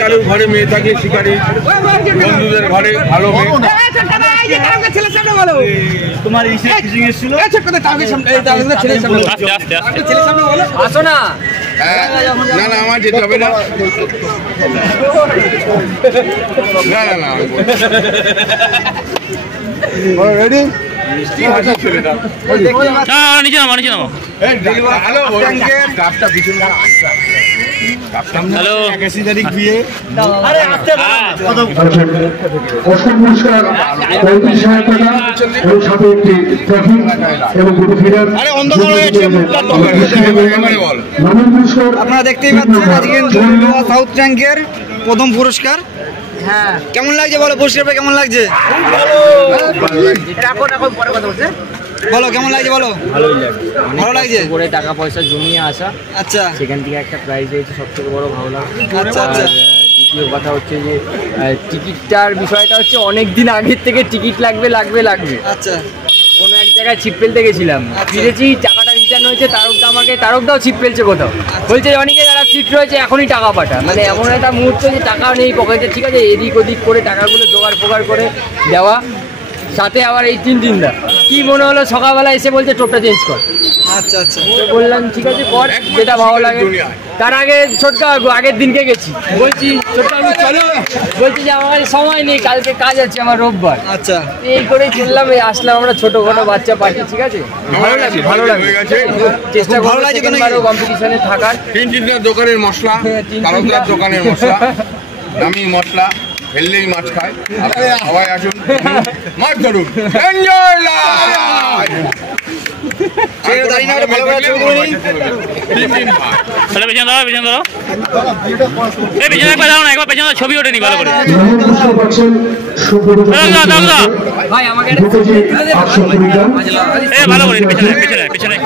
কারোর ঘরে মেয়ে থাকে শিকারি, বন্ধুদের ঘরে ভালো মেয়ে। তোমার আসো না, না না আমার যেতে হবে না, না না না রেডি। আপনারা দেখতেই পাচ্ছেন আজকে সাউথ ট্যাঙ্কের প্রথম পুরস্কার। হ্যাঁ, কেমন লাগছে বলো? পুরস্কার পেয়ে কেমন লাগছে? বলো কেমন লাগছে বলো? ভালো লাগছে। করে টাকা পয়সা জমিয়ে আসা, আচ্ছা, সেখান থেকে একটা প্রাইজ হয়েছে, সব থেকে বড় ভালো লাগছে। আচ্ছা আচ্ছা। দ্বিতীয় কথা হচ্ছে যে টিকিটটার বিষয়টা হচ্ছে অনেক দিন আগের থেকে টিকিট লাগবে লাগবে লাগবে। আচ্ছা, কোনো এক জায়গায় ছিপ ফেলতে গেছিলাম, ফিরেছি, টাকাটা রিটার্ন হয়েছে, তারকদাও ছিপ ফেলছে কোথাও, বলছে অনেকে যারা সিট রয়েছে এখনই টাকা পাঠা। মানে এমন একটা মুহূর্ত যে টাকা নেই পকেটে, ঠিক আছে, এদিক ওদিক করে টাকাগুলো জোগাড় ফোগাড় করে দেওয়া, সাথে আবার এই 3 দিন কি মনে হলো সকালবেলা এসে বলছে টোপটা চেঞ্জ কর। আচ্ছা আচ্ছা, বললাম ঠিক আছে কর, যেটা ভালো লাগে। তার আগে ছোটকা আগের দিনকে গেছি, বলছি ছোটকা চলো, বলছি যে আমার সময় নেই, কালকে কাজ আছে আমার, রোববার। আচ্ছা, এই করে চললাম, আসলাম আমরা ছোটখাটো বাচ্চা পার্টি, ঠিক আছে, ভালো লাগে ভালো লাগে। চেষ্টা ভালো লাগে কম্পিটিশনে থাকার। 3 দোকানের মশলা, তারকদার দোকানের মশলা, দামি মশলা, ফেললেই মাছ খায়। সবাই আসুন, মাছ ধরুন, এনজয় লাইফ। ছবি ওঠেনি ভালো করে। ভালো করে পেছনে পেছনে